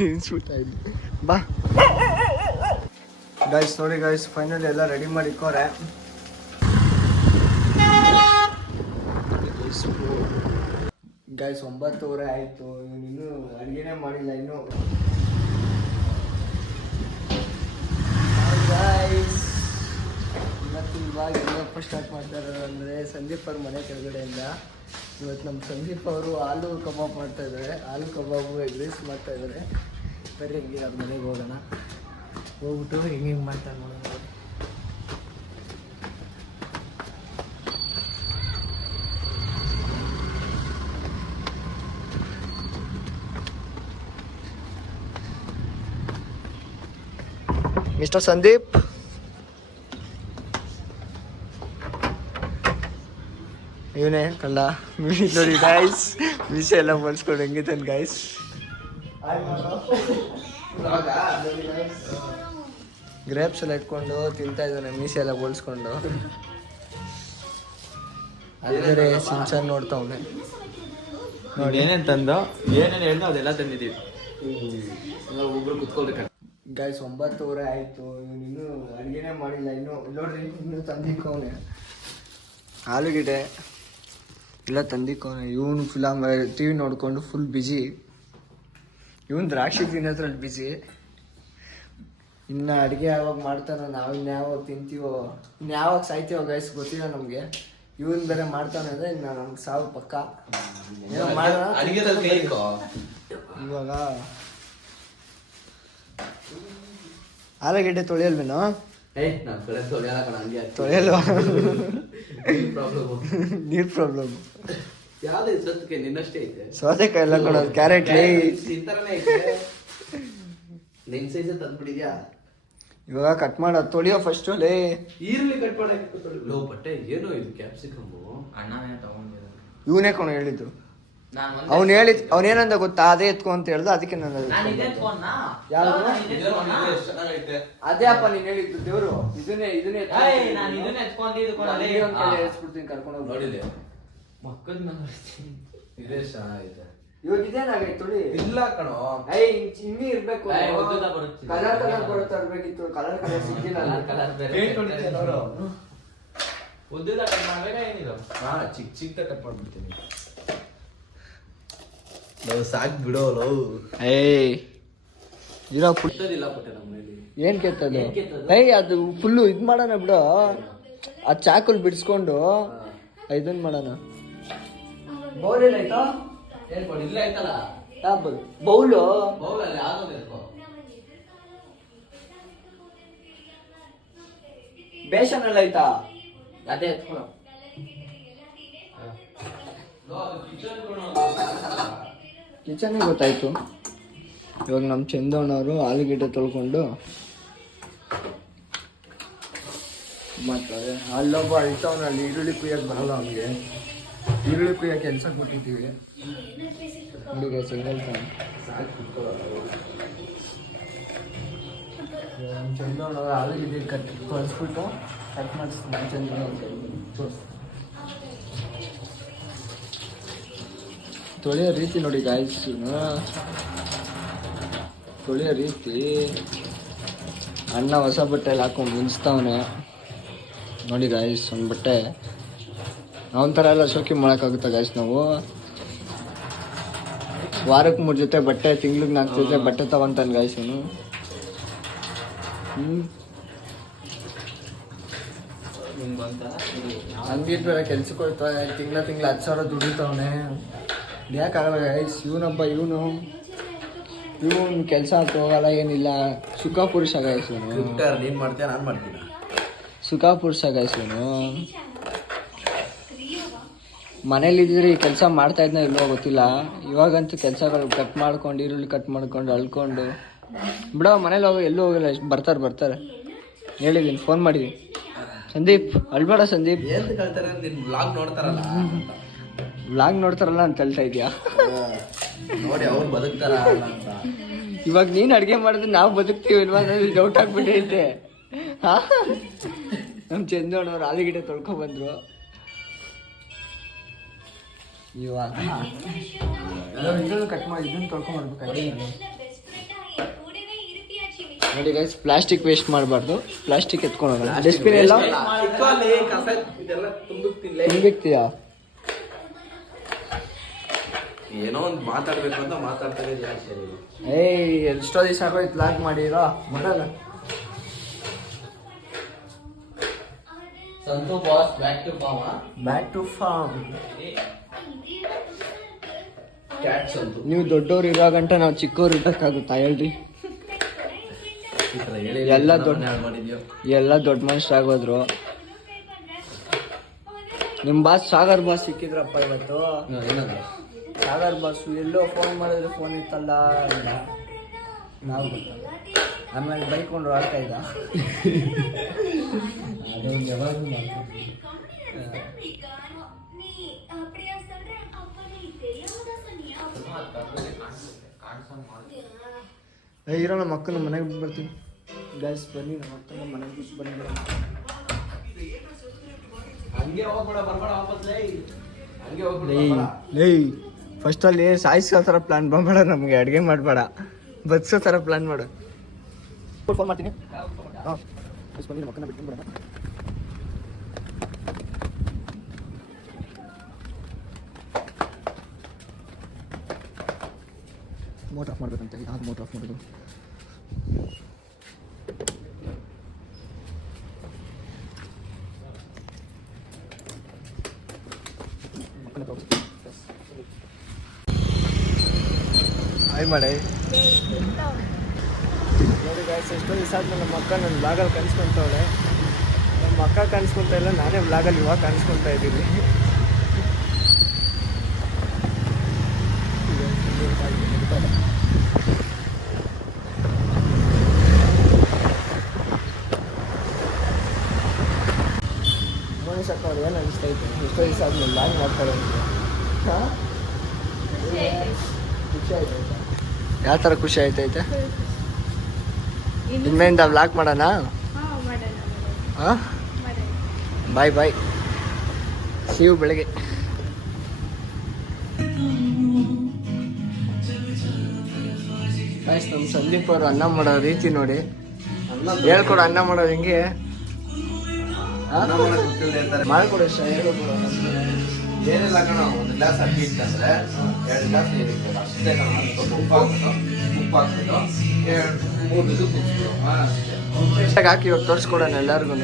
ನಿನ್ಸ್ಬಿಟ್ಟ ಇಲ್ಲಿ ಬಾ ಗೈಸ್. ನೋಡಿ ಗೈಸ್, ಫೈನಲಿ ಎಲ್ಲ ರೆಡಿ ಮಾಡಿಕೋರೆ. ಗೈಸ್ 9:00 ಆಯಿತು, ಇನ್ನೂ ಅಡುಗೆನೇ ಮಾಡಿಲ್ಲ ಇನ್ನು. ಗೈಸ್ ಇವತ್ತು ಇವಾಗ ಎಲ್ಲಪ್ಪ ಸ್ಟಾರ್ಟ್ ಮಾಡ್ತಾರೆ ಅಂದರೆ ಸಂದೀಪ್ ಅವ್ರ ಮನೆ ಕೆಳಗಡೆಯಿಂದ. ಇವತ್ತು ನಮ್ಮ ಸಂದೀಪ್ ಅವರು ಆಲೂ ಕಬಾಬ್ ಮಾಡ್ತಾಯಿದ್ದಾರೆ. ಆಲೂ ಕಬಾಬು ಎಗ್ ರೈಸ್ ಮಾಡ್ತಾಯಿದ್ದಾರೆ. ಬರೀ ಹೆಂಗೆ ಅವ್ರ ಮನೆಗೆ ಹೋಗೋಣ, ಹೋಗ್ಬಿಟ್ಟು ಹೆಂಗೆ ಮಾಡ್ತಾರೆ ನೋಡೋಣ. ಮಿಸ್ಟರ್ ಸಂದೀಪ್, ಇವನೇ ಕಂಡ ನೋಡಿ ಗೈಸ್, ಮೀಸೆ ಎಲ್ಲ ಬಳಸ್ಕೊಂಡು ಹೆಂಗಿದ್ದಾನೆ ಗೈಸ್. ಗ್ರೇಪ್ಸ್ ಎಲ್ಲ ಇಟ್ಕೊಂಡು ತಿಂತಾ ಇದ್ದಾನೆ, ಮೀಸೆ ಎಲ್ಲ ಬಳಸ್ಕೊಂಡು. ಆದರೆ ಸಿಂಚನ್ ನೋಡ್ತಾವನೆ ನೋಡಿ. ಏನೇನು ತಂದು ಏನೇನು ಹೇಳ್ದು ಅದೆಲ್ಲ ತಂದಿದ್ದೀವಿ. ಒಬ್ರು ಕುತ್ಕೊಳ್ಬೇಕು ಗೈಸ್. 9:00 ಆಯಿತು, ಇನ್ನೂ ಅಡುಗೆನೇ ಮಾಡಿಲ್ಲ ಇನ್ನು. ನೋಡ್ರಿ, ಇನ್ನೂ ತಂದಿಕ್ಕವನೆ ಆಲೂಗೆಡ್ಡೆ ಎಲ್ಲ ತಂದಿಕ್ಕವನೆ. ಇವನು ಫಿಲಮ್ ಟಿ ವಿ ನೋಡಿಕೊಂಡು ಫುಲ್ ಬ್ಯುಸಿ. ಇವನು ದ್ರಾಕ್ಷಿ ತಿನ್ನೋದ್ರಲ್ಲಿ ಬ್ಯುಸಿ. ಇನ್ನು ಅಡುಗೆ ಯಾವಾಗ ಮಾಡ್ತಾನೋ, ನಾವು ಇನ್ಯಾವಾಗ ತಿಂತೀವೋ, ಇನ್ಯಾವಾಗ ಸಾಯ್ತೀವೋ ಗೈಸ್ ಗೊತ್ತಿಲ್ಲ ನಮಗೆ. ಇವನು ಬೇರೆ ಮಾಡ್ತಾನೆ ಅಂದರೆ ಇನ್ನು ನಮ್ಗೆ ಸಾವು ಪಕ್ಕ. ಏನೋ ಮಾಡೋಣ. ಇವಾಗ ಆಲೂಗೆಡ್ಡೆ ತೊಳೆಯಲ್ವೇನೋ? ತೊಳೆಯಲ್ವಾ? ನೀರು ಪ್ರಾಬ್ಲಮ್. ಸೌತೆಕಾಯಿ ಎಲ್ಲ ಕೊಡೋದು, ಕ್ಯಾರೆಟ್ ಇವಾಗ ಕಟ್ ಮಾಡ ತೊಳಿಯೋ ಫಸ್ಟ್. ಲೇ ಈರುಳ್ಳಿ ಕಟ್ ಮಾಡಕ್ಕೆ ಏನೋ ಇದು ಕ್ಯಾಪ್ಸಿಕಮ್ ಅಣ್ಣನೇ ತಗೊಂಡಿರೋದು. ಇವನೇ ಕಣ ಹೇಳಿದ್ದು. ಅವನೇನಂದ ಗೊತ್ತಾ, ಅದೇ ಎತ್ಕೊ ಅಂತ ಹೇಳ್ದ. ಅದಕ್ಕೆ ನಾನು ಅದೇ ಅಪ್ಪ ನೀನ್ ಹೇಳಿದ್ದು ದೇವ್ರು. ಇದನ್ನೇ ಕರ್ಕೊಂಡು ಹೋಗಿ ಇವಾಗ ಇದೇನಾಗೈತೆ ತೊಳಿ. ಇಲ್ಲ ಕಣೋ, ಇನ್ನೂ ಇರ್ಬೇಕು. ಕಲರ್ ಬರುತ್ತಾ ಇರ್ಬೇಕಿತ್ತು. ಕಲರ್ ಸಿಕ್ಕಿಲ್ಲ. ಚಿಕ್ಕ ಚಿಕ್ಕ ಕಟ್ ಮಾಡ್ಬಿಡ್ತೀನಿ. ಸಾಕ್ ಬಿಡೋಲ್ಲ. ಇರೋ ಪುಟ್ಟದಿಲ್ಲ ಪುಟ್ಟ ನಮ್ಮನೇಲಿ. ಏನ್ ಕೆತ್ತದು? ಅದು ಫುಲ್ಲು ಇದು ಮಾಡೋಣ ಬಿಡು. ಆ ಚಾಕುಲ್ ಬಿಡಿಸ್ಕೊಂಡು ಇದನ್ ಮಾಡೋಣ. ಬೌಲ್ ಆಯ್ತಾ? ಇಲ್ಲ ಆಯ್ತಲ್ಲ ಬೌಲು. ಬೇಸನ್ ಎಲ್ಲ ಆಯ್ತಾ? ಅದೇ ಎತ್ಕೊಳ್ಳೋ. ಕಿಚನ್ಗೆ ಗೊತ್ತಾಯ್ತು. ಇವಾಗ ನಮ್ಮ ಚಂದಣ್ಣವರು ಆಲೂಗೆಡ್ಡೆ ತೊಳ್ಕೊಂಡು ಮಾಡ್ತಾರೆ. ಅಲ್ಲೊಬ್ಬ ಅಳ್ತವನಲ್ಲಿ ಈರುಳ್ಳಿ ಕುಯ್ಯಕ್ಕೆ ಬರಲ್ಲ ಅವನಿಗೆ. ಈರುಳ್ಳಿ ಕುಯ್ಯಕ್ಕೆ ಕೆಲಸ ಕೊಟ್ಟಿದ್ದೀವಿ. ಹುಡುಗ ಸಿಂಗಲ್ತಾನೆ. ನಮ್ಮ ಚಂದಣ್ಣವರು ಆಲೂಗೆಡ್ಡೆ ಕಳಿಸ್ಬಿಟ್ಟು ಕಟ್ ಮಾಡಿಸ್ತೀನಿ. ನಮ್ಮ ಚಂದಣ್ಣ ತೊಳೆಯೋ ರೀತಿ ನೋಡಿ ಗಾಯ್ಸ್. ತೊಳೆಯೋ ರೀತಿ. ಅಣ್ಣ ಹೊಸ ಬಟ್ಟೆಯಲ್ಲಿ ಹಾಕೊಂಡು ಮುನ್ಸ್ತಾವನೆ ನೋಡಿ ಗಾಯ್ಸ್. ಒಂದು ಬಟ್ಟೆ ಅವನ ಥರ ಎಲ್ಲ ಶೋಕಿ ಮಾಡೋಕ್ಕಾಗುತ್ತಾ ಗಾಯ್ಸ್? ನಾವು ವಾರಕ್ಕೆ 3 ಜೊತೆ ಬಟ್ಟೆ, ತಿಂಗ್ಳಿಗೆ 4 ಜೊತೆ ಬಟ್ಟೆ ತಗೊಂತಾನೆ ಗಾಯ್ಸ್ ಇವನು. ಹಂಗಿದ್ರೆ ಕೆಲ್ಸಕ್ಕೆ ಹೋಗ್ತಾನೆ. ತಿಂಗಳ 10,000 ದುಡಿತಾವನೆ. ಯಾಕಾಗಲ್ಲ ಗೈಸ್. ಇವನೊಬ್ಬ ಇವನು ಕೆಲಸ ಅಂತ ಹೋಗಲ್ಲ, ಏನಿಲ್ಲ. ಸುಖ ಪುರುಷ ಗೈಸ್ ಇವನು. ನೀನ್ ಮಾಡ್ತೀಯ, ನಾನು ಮಾಡ್ತೀನಿ. ಸುಖ ಪುರುಷ ಗೈಸ್ ಇವನು. ಮನೇಲಿದ್ದರೆ ಈ ಕೆಲಸ ಮಾಡ್ತಾ ಇದ್ನ ಇಲ್ಲೋ ಗೊತ್ತಿಲ್ಲ. ಇವಾಗಂತೂ ಕೆಲಸಗಳು ಕಟ್ ಮಾಡ್ಕೊಂಡು, ಈರುಳ್ಳಿ ಕಟ್ ಮಾಡ್ಕೊಂಡು, ಅಳ್ಕೊಂಡು ಬಿಡೋ. ಮನೇಲಿ ಹೋಗೋ ಎಲ್ಲೂ ಹೋಗಲ್ಲ. ಬರ್ತಾರೆ ಹೇಳಿದ್ದೀನಿ, ಫೋನ್ ಮಾಡಿದ್ದೀನಿ. ಸಂದೀಪ್ ಅಳ್ಬೇಡ ಸಂದೀಪ್. ಏನು ಕಳ್ತಾರೆ? ನಿನ್ನ ವ್ಲಾಗ್ ನೋಡ್ತಾರಲ್ಲ, ವ್ಲಾಗ್ ನೋಡ್ತಾರಲ್ಲ ಅಂತ ಹೇಳ್ತಾ ಇದೆಯಾ? ನೋಡಿ ಅವ್ರು ಬದುಕ್ತಾರ ಅಂತ. ಇವಾಗ ನೀನು ಅಡುಗೆ ಮಾಡಿದ್ರೆ ನಾವು ಬದುಕ್ತೀವಿ ಇಲ್ವಾ ಅನ್ನೋದು ಡೌಟ್ ಆಗ್ಬಿಟ್ಟೈತೆ. ನಮ್ಮ ಚಂದಣ್ಣವ್ರು ಆಲೂಗೆಡ್ಡೆ ತೊಳ್ಕೊಬಂದ್ರು. ಇವಾಗ ಇದನ್ನು ಕಟ್ ಮಾಡಿ ಇದನ್ನು ತೊಳ್ಕೊಂಡ್ಬರ್ಬೇಕಾಗಿ ನೋಡಿ ಗೈಸ್, ಪ್ಲಾಸ್ಟಿಕ್ ವೇಸ್ಟ್ ಮಾಡಬಾರ್ದು. ಪ್ಲಾಸ್ಟಿಕ್ ಎತ್ಕೊಳ್ಳೋಣ. ಡಸ್ಟ್ಬಿನ್ ಎಲ್ಲ ತುಂಬಿಕ್ತೀಯಾ? ಏನೋ ಒಂದು ಮಾತಾಡ್ಬೇಕು ಅಂತ ಮಾತಾಡ್ತಾರೆ ಜಾಸ್ತಿ. ಎಷ್ಟೋ ದಿವಸ ಆಗೋಯ್ತು ಲಾಗ್ ಮಾಡಿರೋ ಬರಲ್ಲ. Santu boss back to form. Back to form. Cat Santu. ನೀವು ದೊಡ್ಡವ್ರು ಇರೋ ಗಂಟ ನಾವು ಚಿಕ್ಕವ್ರು ಇರೋಕ್ಕಾಗುತ್ತಾ ಹೇಳ್ರಿ? ಎಲ್ಲ ದೊಡ್ಡ ಮನುಷ್ಯರಾಗೋದ್ರು. ನಿಮ್ಮ ಬಾಸ್ ಸಾಗರ್ ಬಾಸ್ ಸಿಕ್ಕಿದ್ರಪ್ಪ ಇವತ್ತು. ಸಾಗರ್ ಬಾಸು ಎಲ್ಲೋ ಫೋನ್ ಮಾಡಿದ್ರೆ ಫೋನ್ ಇತ್ತಲ್ಲ, ನಾವು ಆಮೇಲೆ ಬೈಕೊಂಡು ಆಡ್ತಾ ಇದ್ದ. ಅದೊಂದು ಯಾವಾಗಲೂ ಇರೋ ನಮ್ಮ ಅಕ್ಕನ ಮನೆಗೆ ಬಿಟ್ಟು ಬರ್ತೀನಿ. ಗೈಸ್ ಬನ್ನಿ, ನಮ್ಮ ಅಕ್ಕನ ಮನೆಗೆ ಬಿಟ್ಟು ಬನ್ನಿ. ಫಸ್ಟಲ್ಲಿ ಸಾಯಿಸೋ ಥರ ಪ್ಲಾನ್ ಮಾಡಬೇಡ, ನಮಗೆ ಅಡುಗೆ ಮಾಡಬೇಡ, ಬದುಸೋ ಥರ ಪ್ಲಾನ್ ಮಾಡು. ಫೋನ್ ಮಾಡ್ತೀನಿ. ಹಾಂ ಬನ್ನಿ, ನಮ್ಮ ಅಕ್ಕನ ಬಿಟ್ಕೊಂಡು ಬಿಡೋಣ. ಮೋಟರ್ ಆಫ್ ಮಾಡ್ಬೇಕಂತ. ಯಾವ್ದು ಮೋಟರ್ ಆಫ್ ಮಾಡೋದು? ಹಾಯ್ ಮಾಡಿ. ನೋಡಿ ಗಾಯ್ಸ್, ಎಷ್ಟೋ ದಿವಸ ಆದ್ಮೇಲೆ ನಮ್ಮ ಅಕ್ಕ ನನ್ನ ಬ್ಲಾಗಲ್ಲಿ ಕಾಣಿಸ್ಕೊತವಳೆ. ನಮ್ಮ ಅಕ್ಕ ಕಾಣಿಸ್ಕೊತಾ ಇಲ್ಲ, ನಾನೇ ಬ್ಲಾಗಲ್ಲಿ ಇವಾಗ ಕಾಣಿಸ್ಕೊತಾ ಇದ್ದೀನಿ. ಮನುಷ್ಯ ಅವ್ರು ಏನು ಅನಿಸ್ತೈತೆ? ಎಷ್ಟೋ ದಿವಸ ಆದ್ಮೇಲೆ ಬ್ಲಾಗ್ ಮಾಡ್ತಾಳೆ ಅಂತ. ಹಾಂ, ಖುಷಿ ಆಯ್ತೈತೆ. ಯಾವ ಥರ ಖುಷಿ ಆಯ್ತೈತೆ? ಇನ್ಮೇಲಿಂದ ಬ್ಲಾಗ್ ಮಾಡೋಣ. ಹಾಂ, ಬಾಯ್ ಬಾಯ್, ಸಿ ಯು ಬೆಳಗ್ಗೆ. ನಮ್ಮ ಸಂದೀಪ್ ಅವರು ಅನ್ನ ಮಾಡೋ ರೀತಿ ನೋಡಿ, ಹೇಳ್ಕೊಡು ಅನ್ನ ಮಾಡೋದು ಹೆಂಗೆ ಮಾಡ್ಕೊಡು. ಏನಿಲ್ಲ ಕಣ, ಒಂದು ಗ್ಲಾಸ್ ಅಕ್ಕಿ ಇತ್ತಂದ್ರೆ 2 ಗ್ಲಾಸ್ ನೀರು ಇರ್ತದೆ ಅಷ್ಟೇ ಕಣ. ಉಪ್ಪು ಹಾಕ್ಬಿಟ್ಟು 2-3 ವಿಸಿಲ್ ಕೂಗಿಸ್ಬಿಡು ಅಷ್ಟೇ. ಹಾಕಿ ಇವಾಗ ತೋರಿಸ್ಕೊಡೋಣ ಎಲ್ಲರಿಗೂ.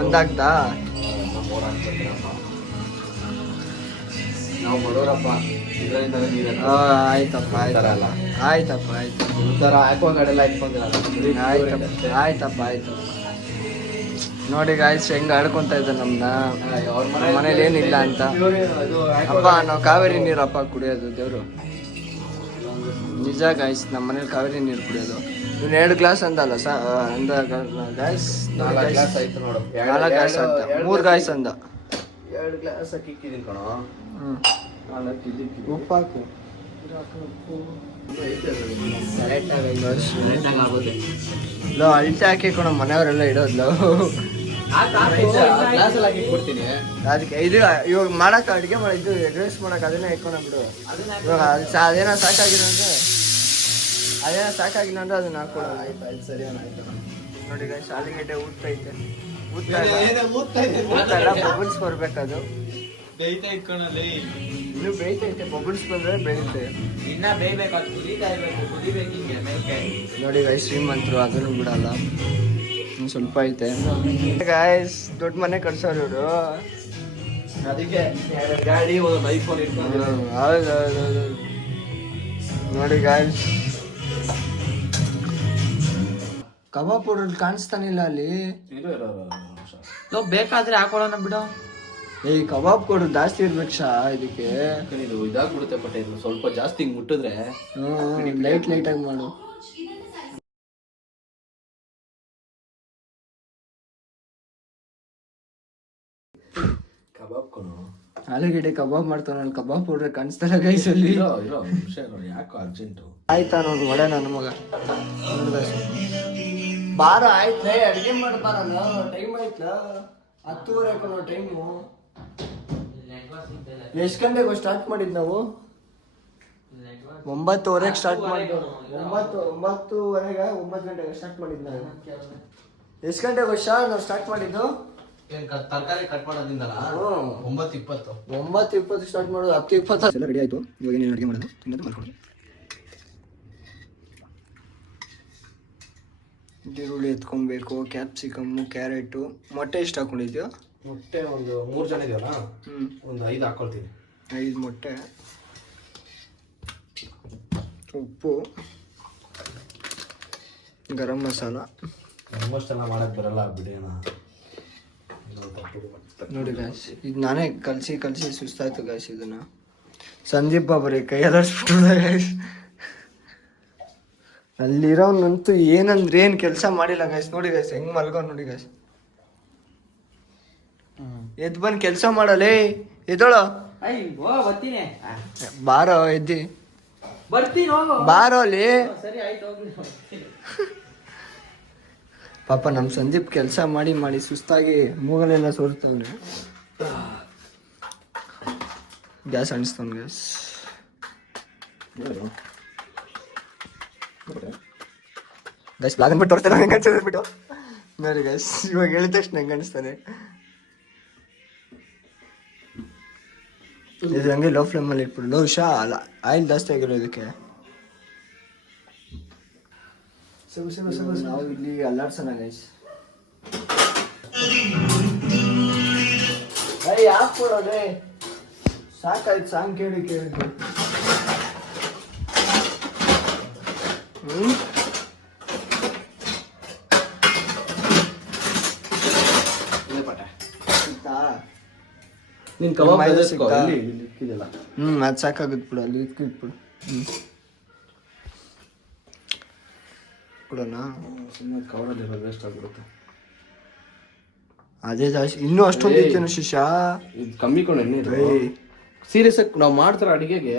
ಒಂದಾಗ್ತಾ? ನಾವು ಬಡವರಪ್ಪ, ಇದರಿಂದ ಆಯ್ತಪ್ಪ ಆಯ್ತಲ್ಲ, ಆಯ್ತಪ್ಪ ಆಯ್ತು. ಈ ಥರ ಹಾಕುವ ಕಡೆಲ್ಲ ಇಟ್ಕೊಂಡಿರಲ್ಲ. ಆಯ್ತಪ್ಪ ಆಯ್ತಪ್ಪ ಆಯ್ತು. ನೋಡಿ ಗಾಯ್ಸ್ ಹೆಂಗೆ ಆಡ್ಕೊತಾ ಇದ್ದ ನಮ್ಮನ್ನ. ಮನೇಲಿ ಏನಿಲ್ಲ ಅಂತ. ಅಪ್ಪ ನಾವು ಕಾವೇರಿ ನೀರು ಅಪ್ಪ ಕುಡಿಯೋದು ದೇವರು. ನಿಜ ಗಾಯ್ಸ್, ನಮ್ಮ ಮನೇಲಿ ಕಾವೇರಿ ನೀರು ಕುಡಿಯೋದು. ಇವ್ನು 2 ಗ್ಲಾಸ್ ಅಂದಲ್ಲ ಅಂದ ಗಾಯ್ಸ್. 4 ಗ್ಲಾಸ್ ಆಯ್ತು ನೋಡು. 4 ಗ್ಲಾಸ್ ಅಂತ, 3 ಗ್ಲಾಸ್ ಅಂದ. 2 ಗ್ಲಾಸ್ ಅಕ್ಕಿ ಇಕ್ಕಿದ್ದೀನಿ ಕಣೋ. ಉಪ್ಪು ಹಾಕು. ಅಳತೆ ಹಾಕಿ ಕೊಡ, ಮನೆಯವರೆಲ್ಲ ಇಡೋದ್ಲು. ಅದಕ್ಕೆ ಇದು ಇವಾಗ ಮಾಡಕ್ಕೆ ಅಡುಗೆ ಮಾಡಿದ್ದು ಎಗ್ ರೈಸ್ ಮಾಡಕ್ಕೆ ಅದನ್ನೇ ಇಟ್ಕೊಂಡ ಬಿಡು. ಇವಾಗ ಅದೇನೋ ಸಾಕಾಗಿಲ್ಲ ಅಂದ್ರೆ ಅದನ್ನ ಹಾಕೊಡೋಣ. ಆಯ್ತು ಸರಿ ಆಯ್ತು. ನೋಡಿ ಗಾಯ್ಸ್, ಆಲೂಗೆಡ್ಡೆ ಊದ್ತೈತೆ. ಊದ್ತಾ ಬಬಲ್ಸ್ ಬರ್ಬೇಕದು. ಇನ್ನು ಬೇಯ್ತೈತೆ, ಬಬಲ್ಸ್ ಬಂದ್ರೆ ಬೇಯುತ್ತೆ. ಇನ್ನ ಬೇಯ್ಬೇಕು, ಅದು ಕುದಿಬೇಕು ಹಿಂಗೆ ಮೇಲ್ಕೆ. ನೋಡಿ ಗಾಯ್ಸ್, ಶ್ರೀಮಂತರು ಅದನ್ನು ಬಿಡಲ್ಲ. ಇನ್ನು ಸ್ವಲ್ಪ ಐತೆ ಗಾಯ್ಸ್. ದೊಡ್ಡ ಮನೆ ಕಟ್ಸೋರು ಇವರು. ಅದಕ್ಕೆ 2 ಗಾಡಿ, ಒಂದು ಐಫೋನ್ ಇಟ್ಕೊಂಡು. ಹೌದೌದು. ನೋಡಿ ಗಾಯ್ಸ್, ಕಬಾಬ್ ಪೌಡರ್ ಕಾಣಿಸ್ತಾನಿಲ್ಲ ಅಲ್ಲಿ. ಬೇಕಾದ್ರೆ ಹಾಕೊಳ್ಳೋಣ ಬಿಡು. ಕಬಾಬ್ ಕೊಡು ಜಾಸ್ತಿ ಇರ್ಬೇಕು ಇದಕ್ಕೆ. ಇದು ಇದಾಗ್ಬಿಡುತ್ತೆ ಬಟ್ ಇದು ಸ್ವಲ್ಪ ಜಾಸ್ತಿ ಹಿಂಗ್ ಮುಟ್ಟಿದ್ರೆ ಲೈಟಾಗಿ ಮಾಡು. ಕಬಾಬ್ ಕೊಡು. ಆಲೂಗೆಡ್ಡೆ ಕಬಾಬ್ ಮಾಡ್ತಾವ. ನಾನು ಕಬಾಬ್ ಪೌಡರ್ ಕಾಣಿಸ್ತಾರ ಗೈಸ್ ಅಲ್ಲಿ. ಯಾಕೋ ಅರ್ಜೆಂಟು ಆಯ್ತಾ ನೋಡು ಒಡೆ ನನ್ನ ಮಗ. ಬಾರ ಆಯ್ತು, ಅಡುಗೆ ಮಾಡ್ಬಾರಲ್ಲ. ಟೈಮ್ ಆಯ್ತಲ್ಲ, 10:30 ಟೈಮು. ಎಷ್ಟು ಗಂಟೆಗೆ ಸ್ಟಾರ್ಟ್ ಮಾಡಿದ್ದು ನಾವು 9:30 ಸ್ಟಾರ್ಟ್ ಮಾಡಿದ್ದು. 9:30 9 ಗಂಟೆಗೆ ಸ್ಟಾರ್ಟ್ ಮಾಡಿದ್ದು ನಾನು. ಎಷ್ಟು ಗಂಟೆಗೆ ನಾವು ಸ್ಟಾರ್ಟ್ ಮಾಡಿದ್ದು? ತರಕಾರಿ ಕಟ್ ಮಾಡೋದಿಂದಲ್ಲ 9:20 9:20 ಸ್ಟಾರ್ಟ್ ಮಾಡೋದು. 10:20 ಎಲ್ಲ ರೆಡಿ ಆಯಿತು. ಇವಾಗ ಏನೇನು ಅಡುಗೆ ಮಾಡೋದು ತಿನ್ನೋದು ಮಾಡ್ಕೊಳ್ಳೋದು. ಈರುಳ್ಳಿ ಎತ್ಕೊಬೇಕು, ಕ್ಯಾಪ್ಸಿಕಮ್ಮು, ಕ್ಯಾರೆಟು, ಮೊಟ್ಟೆ ಎಷ್ಟು ಹಾಕೊಂಡಿದ್ಯೋ? ಮೊಟ್ಟೆ ಒಂದು 3 ಜನ ಇದೆಯಲ್ಲ, ಒಂದು 5 ಹಾಕೊಳ್ತೀನಿ. 5 ಮೊಟ್ಟೆ, ಉಪ್ಪು, ಗರಂ ಮಸಾಲ. ಆಲ್ಮೋಸ್ಟ್ ಎಲ್ಲ ಮಾಡಕ್ಕೆ ಬರಲ್ಲ ಬಿಡಿ ಅಣ್ಣ. ನೋಡಿ ಗಾಯ್ಸ್, ಇದು ನಾನೇ ಕಲಸಿ ಸುಸ್ತಾಯ್ತು ಗಾಯ್ಸ್. ಇದನ್ನ ಸಂದೀಪ ಬರೀ ಕೈಯಲ್ಲಿಸ್ಬಿಟ್ಟು ಗಾಯ್ಸ್. ಅಲ್ಲಿರೋನಂತೂ ಏನಂದ್ರೆ ಏನು ಕೆಲಸ ಮಾಡಿಲ್ಲ ಗಾಯ್ಸ್. ನೋಡಿ ಗಾಯ್ಸ್ ಹೆಂಗ್ ಮಲ್ಗೋ ನೋಡಿ ಗಾಯ್ಸ್. ಎದ್ ಬಂದು ಕೆಲಸ ಮಾಡಲೇ, ಎದ್ದೋಳು ಬಾರೋ, ಎದ್ದಿ ಬಾರೋ ಅಲ್ಲಿ. ಪಾಪ ನಮ್ಮ ಸಂದೀಪ್ ಕೆಲಸ ಮಾಡಿ ಸುಸ್ತಾಗಿ ಮೂಗಲೆಲ್ಲ ಸೋರ್ತವ್ನೆ. ಗ್ಯಾಸ್ ಅಣಿಸ್ತವ್ನು ಗ್ಯಾಸ್. ಗೈಸ್ ಬ್ಲಾಗ್ ಅಂದ್ಬಿಟ್ಟು ತೋರಿಸ್ತಾರೆ ಹೆಂಗೆ ಅನ್ಸಿದ್ಬಿಟ್ಟು ನೋಡಿ ಗೈಸ್. ಇವಾಗ ಹೇಳಿದ ತಕ್ಷಣ ಹೆಂಗೆ ಅನಿಸ್ತಾನೆ. ಇದು ಹಂಗೆ ಲೋ ಫ್ಲೇಮಲ್ಲಿ ಇಟ್ಬಿಡು. ಲೋ ಶಾ ಅಲ್ಲ, ಆಯಿಲ್ ಜಾಸ್ತಿ ಆಗಿರೋ ಇದಕ್ಕೆ. ನಾವು ಇಲ್ಲಿ ಅಲ್ಲಾಡ್ಸೋಣ ಗೈಸ್. ಯಾಕೆ ಕೊಡೋದೆ ಸಾಕಾಯ್ತು. ಸಾಂಗ್ ಕೇಳಿ ನಿನ್ ಕಬಾಬ್ ಅದು ಸಾಕಾಗುತ್ತೆ ಬಿಡು. ಅಲ್ಲಿ ಇಟ್ಬಿಡು. ಕೊಡೋಣ. ಸುಮ್ಮನೆ ಕವರಲ್ಲಿ ವೇಸ್ಟ್ ಆಗ್ಬಿಡುತ್ತೆ. ಅದೇ ಜಾಸ್ತಿ ಇನ್ನೂ ಅಷ್ಟೊಂದು ಇತ್ತೇನು ಶಿಷ್ಯ. ಇದು ಕಮ್ಮಿ ಕೊಂಡು ಎಣ್ಣೆ ಇದು. ಸೀರಿಯಸ್ ಆಗಿ ನಾವು ಮಾಡ್ತಾರ ಅಡಿಗೆಗೆ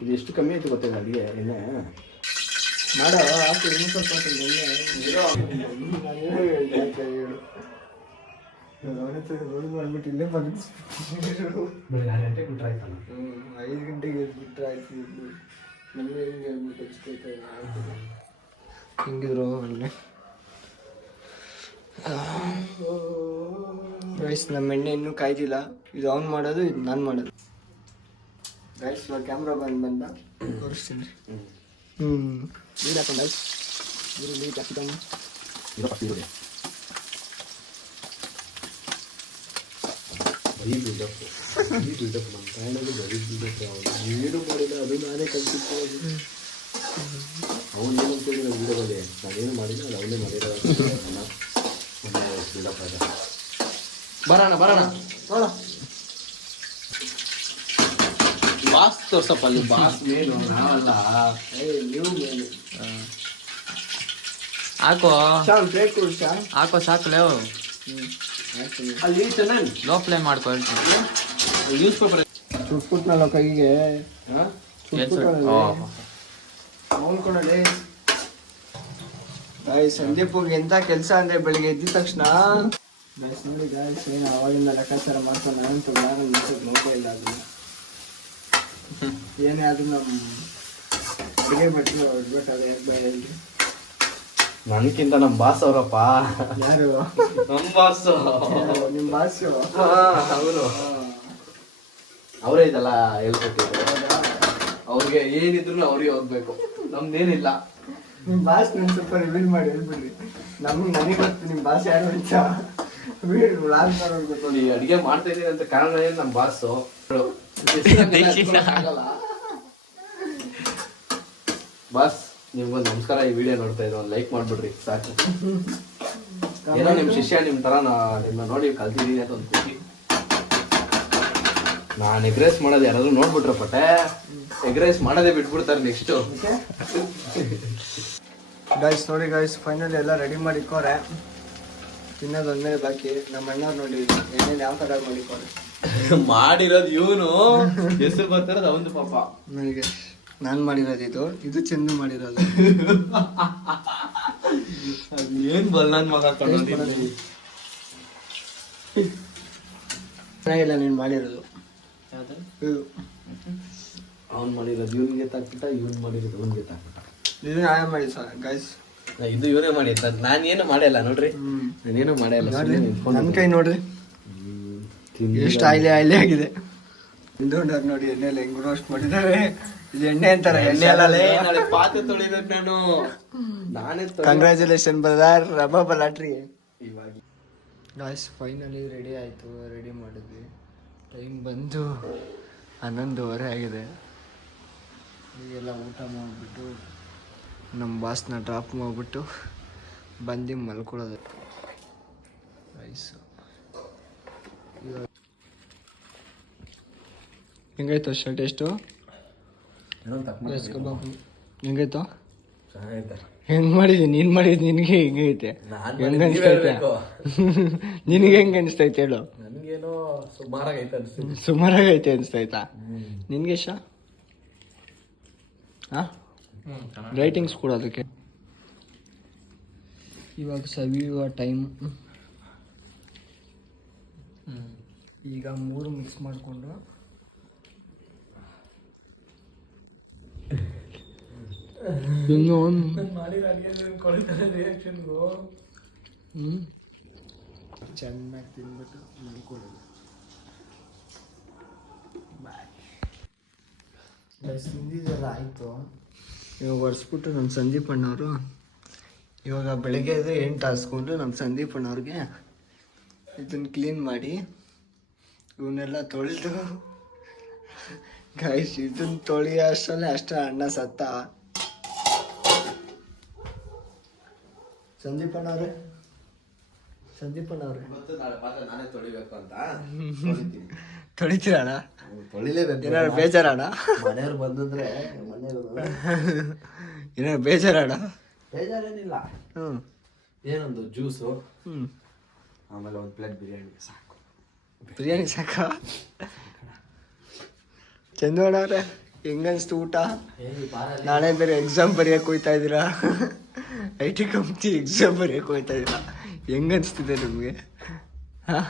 ಇದು ಎಷ್ಟು ಕಮ್ಮಿ ಆಯ್ತು ಗೊತ್ತಿಲ್ಲ ಅಡಿಗೆ ಎಣ್ಣೆ ಮಾಡೋ. ಹಾಕಿ ಇನ್ನೂ ಸ್ವಲ್ಪ ಮಾಡ್ಬಿಟ್ಟು ಇಲ್ಲೇ ಬಂದು 5 ಗಂಟೆಗೆ ಬಿಟ್ರೆ ಆಯ್ತು. ನಮಗೆ ಹೆಂಗೆ ಹೇಳ್ಬಿಟ್ಟು ಹಚ್ಕೊಳ್ತಾ ಹಿಂಗಿದ್ರು ಅಲ್ಲೇ ಗೈಸ್. ನಮ್ಮ ಎಣ್ಣೆ ಇನ್ನೂ ಕಾಯ್ದಿಲ್ಲ. ಇದು ಅವ್ನು ಮಾಡೋದು, ಇದು ನಾನು ಮಾಡೋದು ಗೈಸ್. ಇವಾಗ ಕ್ಯಾಮ್ರಾ ಬಂದ ತೋರಿಸ್ತೀನಿ. ನೀರು ಹಾಕೊಂಡು ಗೈಸ್. ಈರುಳ್ಳಿ ಕ್ಯಾಪ್ಸಿಕಮ್ ಏನು ಮಾಡಿಲ್ಲ. ಅದು ನಾನೇ ಕಲ್ತಿತ್ತು. ಅವನು ಏನು ಅಂತಿದ್ದೀನಿ ವೀಡಿಯೋದಲ್ಲಿ ನಾನೇನು ಮಾಡಿಲ್ಲ, ಅದು ಅವನೇ ಮಾಡಿರೋ. ಬರೋಣ ನೋಡ ಬಾಸ್ ತೋರ್ಸಪ್ಪ. ಅಲ್ಲಿ ಬಾಸ್ ಮೇಲು ನಾವಲ್ಲ. ನೀವು ಮೇಲೆ ಹಾಕೋ ಪ್ಲೇಟ್ ಕೊಡು ಹಾಕೋ ಸಾಕಲೇ. ಅಲ್ಲಿ ಚೆನ್ನಾಗಿ ಲೋ ಫ್ಲೇಮ್ ಮಾಡ್ಕೊ. ನ್ಯೂಸ್ ಪೇಪರ್ ಸುಟ್ಬಿಟ್ನಲ್ಲ ಕೈಗೆ. ಅವನ್ಕೊಳಲಿ ಗಾಯ್ಸ್. ಸಂದೀಪಿಗೆ ಎಂಥ ಕೆಲಸ ಅಂದರೆ ಬೆಳಿಗ್ಗೆ ಎದ್ದ ತಕ್ಷಣ ಗಾಯ್ಸ್ ನೋಡಿ ಗಾಯ್ಸ್. ಏನು ಅವಾಗಿಂದ ಲೆಕ್ಕಾಚಾರ ಮಾಡ್ಕೊಂಡು ನಾನಂತೂ ಯಾರು ನೋಡ್ತಾ ಇಲ್ಲ. ಅದನ್ನು ಏನೇ ಆದ್ರೂ ನಮ್ಮ ಅಡುಗೆ ಭಟ್ರು ಇಡ್ಬೇಕಾದ್ರೆ ಯಾಕೆ ಭಯ ಇಲ್ರಿ. ನನಗಿಂತ ನಮ್ಮ ಬಾಸ್ ಅವರಪ್ಪ. ಯಾರು ನಮ್ಮ ಬಾಸ್? ನಿಮ್ಮ ಬಾಸು ಅವರು ಅವರೇ ಇದೆಲ್ಲ ಹೇಳ್ಕೊಟ್ಟಿದ್ರು. ಅವ್ರಿಗೆ ಏನಿದ್ರು ಅವ್ರಿಗೆ ಹೋಗ್ಬೇಕು, ನಮ್ದೇನಿಲ್ಲ. ನಿಮ್ಮ ಬಾಸ್ ನಾನು ಸ್ವಲ್ಪ ರಿವೀಲ್ ಮಾಡಿ ಹೇಳ್ಬಿಡ್ರಿ. ನನಗೆ ಗೊತ್ತು ನಿಮ್ಮ ಬಾಸ್ ಯಾರು ಅಂತ. ವ್ಲಾಗ್ ಮಾಡೋದು ಗೊತ್ತು. ಈ ಅಡಿಗೆ ಮಾಡ್ತಾ ಇದೀನಿ ಅಂತ ಕಾರಣ ಏನು ನಮ್ಮ ಬಾಸು. ಬಾಸ್ ನಿಮ್ಗೊಂದು ನಮಸ್ಕಾರ. ಈ ವಿಡಿಯೋ ನೋಡ್ತಾ ಇದ್ರು ಒಂದು ಲೈಕ್ ಮಾಡ್ಬಿಡ್ರಿ ಸಾಕು. ಏನೋ ನಿಮ್ ಶಿಷ್ಯ ನಿಮ್ ತರ ನಿಮ್ಮನ್ನ ನೋಡಿ ಕಲ್ತಿದೀನಿ ಅಂತ ಒಂದು ಖುಷಿ. ನಾನು ಎಗ್ ರೈಸ್ ಮಾಡೋದು ಯಾರಾದ್ರೂ ನೋಡ್ಬಿಟ್ರೆ ಪಟ್ಟೆ ಎಗ್ ರೈಸ್ ಮಾಡೋದೇ ಬಿಟ್ಬಿಡ್ತಾರೆ ನೆಕ್ಸ್ಟ್. ಗಾಯ್ಸ್ ನೋಡಿ ಗಾಯ್ಸ್, ಫೈನಲಿ ಎಲ್ಲ ರೆಡಿ ಮಾಡಿಕೋರೆ. ತಿನ್ನೋದು ಒಂದ್ಮೇಲೆ ಬಾಕಿ. ನಮ್ಮ ಅಣ್ಣವ್ರು ನೋಡಿ ಏನೇನು ಯಾವ ಥರ ಮಾಡಿಕೋರೆ. ಮಾಡಿರೋದು ಇವನು, ಹೆಸರು ಬರ್ತಿರೋದು ಅವಂದು ಪಾಪ. ನನಗೆ ನಾನು ಮಾಡಿರೋದು ಇದು ಚಂದು ಮಾಡಿರೋದು. ಏನ್ ಬಲ್ ನನ್ ಮಗ ಚೆನ್ನಾಗಿಲ್ಲ ನೀನು ಮಾಡಿರೋದು. ಅವ್ನು ಮಾಡಿರೋದು ಇವನಿಗೆ ತಾಕ್ಬಿಟ್ಟ, ಇವ್ನು ಮಾಡಿರೋದು ಅವನಿಗೆ ತಾಕ್ಬಿಟ್ಟ. ಇದು ನಾನೇ ಮಾಡಿ ಸರ್ ಗೈಸ್. ಇದು ಇವನೇ ಮಾಡಿ ನಾನೇನು ಮಾಡಿಲ್ಲ ನೋಡ್ರಿ, ನಾನೇನು ಮಾಡಿಲ್ಲ. ನನ್ನ ಕೈ ನೋಡ್ರಿ ಎಷ್ಟು ಆಯ್ಲೆ ಆಗಿದೆ. ಇದು ನೋಡಿ ಎಣ್ಣೆಲ್ಲ ಹೆಂಗ್ ರೋಸ್ಟ್ ಮಾಡಿದ್ದಾರೆ. ಇದು ಎಣ್ಣೆ ಅಂತಾರೆ, ಎಣ್ಣೆ ಅಲ್ಲ. ನಾಳೆ ಪಾತ್ರೆ ತೊಳಿಬೇಕು ನಾನು. ನಾನೇ ಕಂಗ್ರ್ಯಾಚುಲೇಷನ್ ಬ್ರದರ್, ರಬ್ಬ ಲಾಟ್ರಿ. ಇವಾಗ ಗಾಯ್ಸ್ ಫೈನಲಿ ರೆಡಿ ಆಯಿತು, ರೆಡಿ ಮಾಡಿದ್ವಿ. ಟೈಮ್ ಬಂದು 11:30 ಆಗಿದೆ. ಈಗೆಲ್ಲ ಊಟ ಮಾಡಿಬಿಟ್ಟು ನಮ್ಮ ಬಾಸ್ನ ಡ್ರಾಪ್ ಮಾಡಿಬಿಟ್ಟು ಬಂದು ಮಲ್ಕೊಳ್ಳೋದು. Rice ಹೆಂಗಾಯ್ತು shirt? ಎಷ್ಟು ಕಬಾಬು ಹೆಂಗಾಯ್ತು? ಹೆಂಗ್ ಮಾಡಿದ್ವಿ? ನೀನು ಮಾಡಿದ್ ನಿನಗೆ ಹೆಂಗೈತೆ? ಹೆಂಗ ಅನಿಸ್ತೈತೆ ನಿನಗೆ? ಹೆಂಗೆ ಅನಿಸ್ತೈತೆ ಹೇಳು? ನನಗೇನೋ ಸುಮಾರಾಗೈತೆ ಸುಮಾರಾಗೈತೆ ಅನಿಸ್ತೈತಾ ನಿನಗೆ? ಹಾಂ ರೈಟಿಂಗ್ಸ್ ಕೂಡ ಅದಕ್ಕೆ. ಇವಾಗ ಸವಿಯುವ ಟೈಮ್. ಈಗ 3 ಮಿಕ್ಸ್ ಮಾಡಿಕೊಂಡು ಚೆನ್ನಾಗಿ ತಿಂದ್ಬಿಟ್ಟು ಮಲ್ಕೊಳ್ಳೋದು. ತಿಂದಿದ್ದೆಲ್ಲ ಆಯಿತು. ಇವಾಗ ಒರೆಸ್ಬಿಟ್ಟು ನಮ್ಮ ಸಂದೀಪ್ ಅಣ್ಣವರು ಇವಾಗ ಬೆಳಗ್ಗೆ ಎದ್ದು 8 ಹಾಸ್ಕೊಂಡು ನಮ್ಮ ಸಂದೀಪ್ ಅಣ್ಣವ್ರಿಗೆ ಇದನ್ನು ಕ್ಲೀನ್ ಮಾಡಿ ಇವನ್ನೆಲ್ಲ ತೊಳೆದು ಗಾಯ್ಸ್ ಇದನ್ನು ತೊಳೆಯೋ ಅಷ್ಟರಲ್ಲೇ ಅಣ್ಣ ಸತ್ತ. ಸಂದೀಪ್ ಅಣ್ಣವ್ರೆ ನಾನೇ ತೊಳಿಬೇಕು ಅಂತ ತೊಳಿತೀರಣ್ಣ? ತೊಳಿಲೇಬೇಕು. ಏನಾದ್ರು ಬೇಜಾರಣ್ಣ? ಮನೆಯವ್ರು ಬಂದ್ರೆ ಏನಾದ್ರು ಬೇಜಾರಣ್ಣ? ಬೇಜಾರೇನಿಲ್ಲ. ಏನೊಂದು ಜ್ಯೂಸು, ಆಮೇಲೆ ಒಂದು ಪ್ಲೇಟ್ ಬಿರಿಯಾನಿ ಸಾಕು. ಬಿರಿಯಾನಿ ಸಾಕಾ? ಚಂದಣ್ಣವ್ರೆ ಹೆಂಗನ್ಸ್ತು ಊಟ? ನಾಳೆ ಬೇರೆ ಎಕ್ಸಾಮ್ ಬರೆಯೋಕೆ ಹೋಗ್ತಾ ಇದ್ದೀರಾ? IT ಕಂಪ್ನಿ ಎಕ್ಸಾಮ್ ಬರೆಯೋಕೆ ಹೋಗ್ತಾ ಇದ್ದೀರಾ? ಹೆಂಗನ್ಸ್ತಿದೆ ನಿಮಗೆ? ಹಾಂ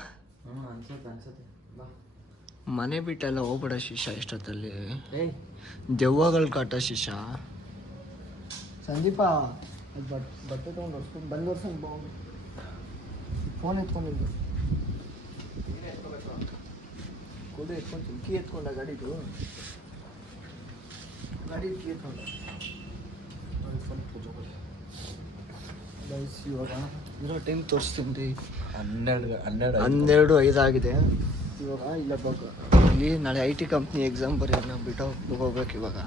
ಮನೆ ಬಿಟ್ಟೆಲ್ಲ ಹೋಗ್ಬೇಡ ಶಿಷ್ಯ. ಎಷ್ಟೊತ್ತಲ್ಲಿ ದೆವ್ವಗಳ ಕಾಟ ಶಿಷ್ಯ. ಸಂದೀಪ ಬಟ್ಟೆ ತೊಗೊಂಡು ಹೊರ್ಸ್ಕೊಂಡು ಬಂದು ವರ್ಷ ಫೋನ್ ಎತ್ಕೊಂಡಿದ್ದು ಕೊಡು. ಎತ್ಕೊಂತೀನಿ. ಕೀ ಎತ್ಕೊಂಡ ಗಾಡಿದು ಕೀ ಎತ್ಕೊಂಡ. ಇವಾಗ ಇರೋ ಟೈಮ್ ತೋರಿಸ್ತೀನಿ. 12:05 ಆಗಿದೆ. ಇವಾಗ ಇಲ್ಲ ಇಲ್ಲಿ ನಾಳೆ IT ಕಂಪ್ನಿ ಎಕ್ಸಾಮ್ ಬರೆಯೋಣ ಬಿಟ್ಟು ಹೋಗ್ಬೇಕು. ಇವಾಗ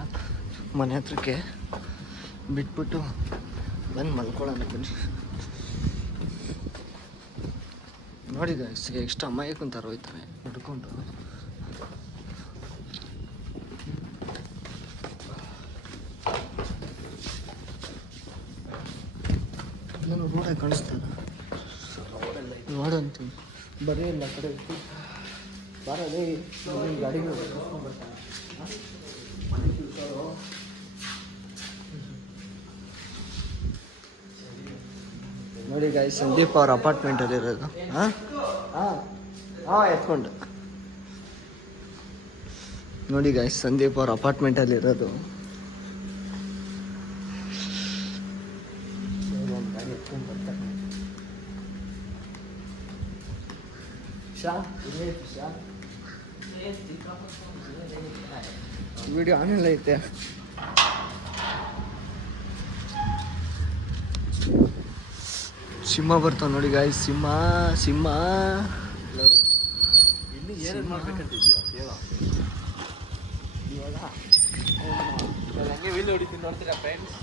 ಮನೆ ಹತ್ರಕ್ಕೆ ಬಿಟ್ಬಿಟ್ಟು ಬಂದು ಮಲ್ಕೊಳ್ಳೋಣ ಬನ್ನಿ. ನೋಡಿದ ಎಷ್ಟು ಅಮ್ಮಾಯಿ ಕುಂತಾರ ಹೋಯ್ತಾರೆ ನಡ್ಕೊಂಡು. ನಾನು ರೋಡಾಗಿ ಕಾಣಿಸ್ತಾನ ನೋಡಂತೀನಿ. ಬರೀ ಇಲ್ಲ ಕಡೆ ಬರದೇ ಗಾಡಿಗಳು ಬರ್ತಾನೆ. ನೋಡಿ ಗಾಯ್ಸ್ ಸಂದೀಪ್ ಅವ್ರ ಅಪಾರ್ಟ್ಮೆಂಟಲ್ಲಿ ಇರೋದು. ಹಾಂ ಎತ್ಕೊಂಡು ನೋಡಿ ಗಾಯ್ಸ್ ಸಂದೀಪ್ ಅವ್ರ ಅಪಾರ್ಟ್ಮೆಂಟಲ್ಲಿ ಇರೋದು. ವಿಡಿಯೋ ಆನೆಲ್ಲ ಐತೆ. ಸಿಂಹ ಬರ್ತಾವ ನೋಡಿ ಗಾಯ್ಸ್. ಸಿಂಹ ಏನೇನು ಮಾಡ್ಬೇಕಂತಿದ್ಯೋ ಹೇಳೋ. ಇವಾಗ ಹಂಗೆ ವೀಲ್ ಹೊಡಿತೀನಿ ನೋಡ್ತೀರಾ ಫ್ರೆಂಡ್ಸ್?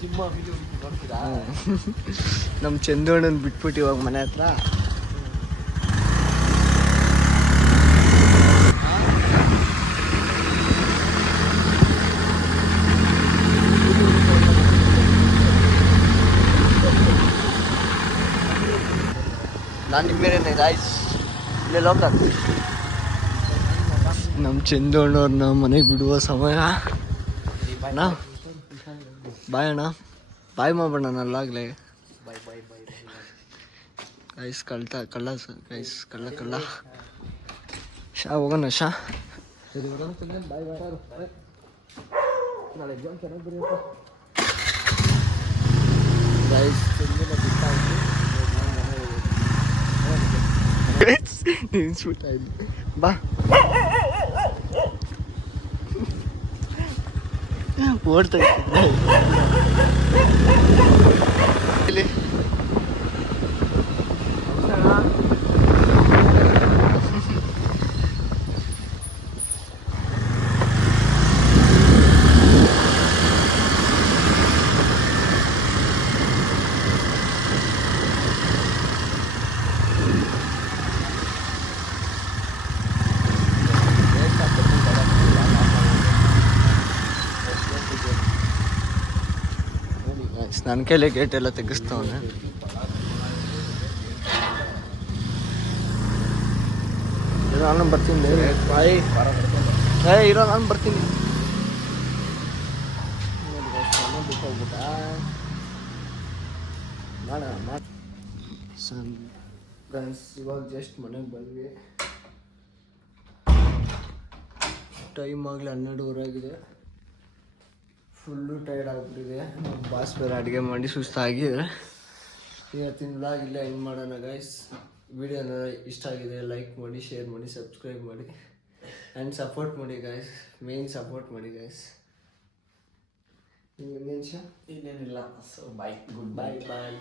ಸಿಂಹ ವೀಲ್ ಹೊಡಿತೀನಿ ನೋಡ್ತೀರಾ? ನಮ್ಮ ಚಂದಣ್ಣನ ಬಿಟ್ಬಿಟ್ಟು ಇವಾಗ ಮನೆ ಹತ್ರ ನಾನು ನಿಮ್ಮ ಮೇಲೆ ಗಾಯ್ಸ್ ಇಲ್ಲೇ ಲೋಕಲ್. ನಮ್ಮ ಚಂದಣ್ಣವ್ರನ್ನ ಮನೆಗೆ ಬಿಡುವ ಸಮಯ. ಅಣ್ಣ ಬಾಯ್ ಅಣ್ಣ, ಬಾಯ್ ಮಾಡೋಣ ನಲ್ಲಾಗಲೇ. ಗೈಸ್ ಕಳ್ಳ ಗೈಸ್ ಕಳ್ಳ ಶಾ ಹೋಗೋಣ ಶಾ ಸರಿ ಬರೋಣ ಬಾಯ್ ಬಾಯ್ ನಾಳೆ ಎಕ್ಸಾಮ್ ಚೆನ್ನಾಗಿ ಬರೆಯಪ್ಪ ಗೈಸ್ ಶೂಟ್ ಆಯ್ತು ಬಾ ಓಡ್ತಾ ಇಲ್ಲಿ ನನ್ನ ಕೈಲೇ ಗೇಟ್ ಎಲ್ಲ ತೆಗಿಸ್ತವನೆ ನಾನು ಬರ್ತೀನಿ ಬಾಯ್ ಇರೋ ನಾನು ಬರ್ತೀನಿ ಬಿಟ್ಟೋಗ್ಬಿಟ್ಟ ಫ್ರೆಂಡ್ಸ್ ಇವಾಗ ಜಸ್ಟ್ ಮನೆಗೆ ಬಂದ್ವಿ ಟೈಮ್ ಆಗಲಿ 12:30 ಆಗಿದೆ ಫುಲ್ಲು ಟೈರ್ಡ್ ಆಗಿಬಿಟ್ಟಿದೆ ನಮ್ಮ ಬಾಸ್ ಬೇರೆ ಅಡುಗೆ ಮಾಡಿ ಸುಸ್ತಾಗಿದೆ ಇವತ್ತಿನ ವ್ಲಾಗ್ ಇಲ್ಲೇ ಎಂಡ್ ಮಾಡೋಣ ಗೈಸ್ ವಿಡಿಯೋನ ಇಷ್ಟ ಆಗಿದೆ ಲೈಕ್ ಮಾಡಿ ಶೇರ್ ಮಾಡಿ ಸಬ್ಸ್ಕ್ರೈಬ್ ಮಾಡಿ ಆ್ಯಂಡ್ ಸಪೋರ್ಟ್ ಮಾಡಿ ಗೈಸ್ ಮೇನ್ ಸಪೋರ್ಟ್ ಮಾಡಿ ಗೈಸ್ ಇನ್ನೇನು ಇನ್ನೇನಿಲ್ಲ ಸೊ ಬಾಯ್ ಗುಡ್ ಬಾಯ್ ಬಾಯ್